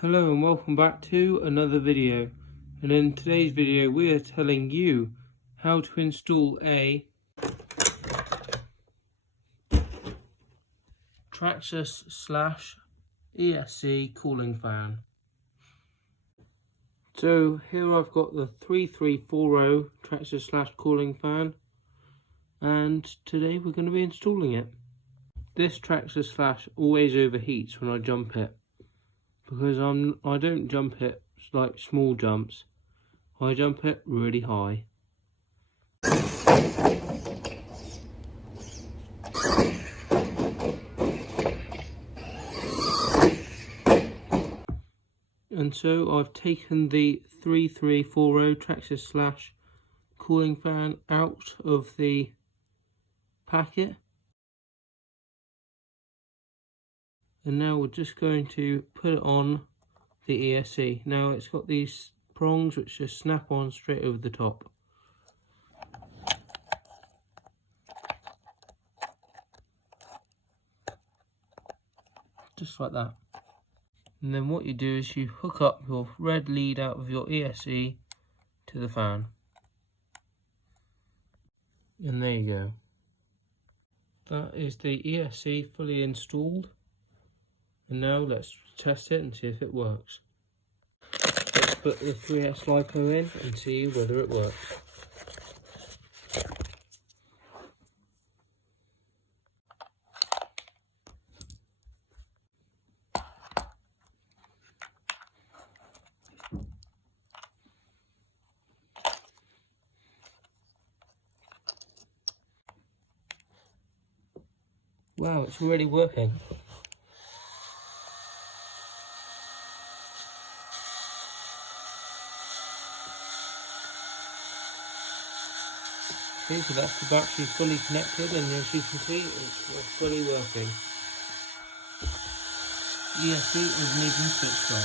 Hello and welcome back to another video, and in today's video we are telling you how to install a Traxxas / ESC cooling fan. So here I've got the 3340 Traxxas / cooling fan, and today we're going to be installing it. This Traxxas / always overheats when I jump it, because I don't jump it like small jumps, I jump it really high. And so I've taken the 3340 Traxxas / cooling fan out of the packet. And now we're just going to put it on the ESC. Now it's got these prongs which just snap on straight over the top. Just like that. And then what you do is you hook up your red lead out of your ESC to the fan. And there you go. That is the ESC fully installed. And now let's test it and see if it works. Let's put the 3S LiPo in and see whether it works. Wow, it's really working. Okay, so that's the battery fully connected, and as you can see, it's fully working. ESC isn't even switched on.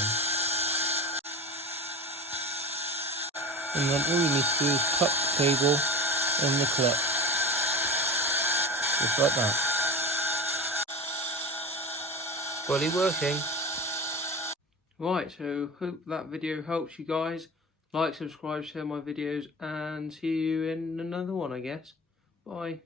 And then all you need to do is cut the cable in the clip. Just like that. Fully working. Right, so hope that video helps you guys. Like, subscribe, share my videos, and see you in another one, I guess. Bye.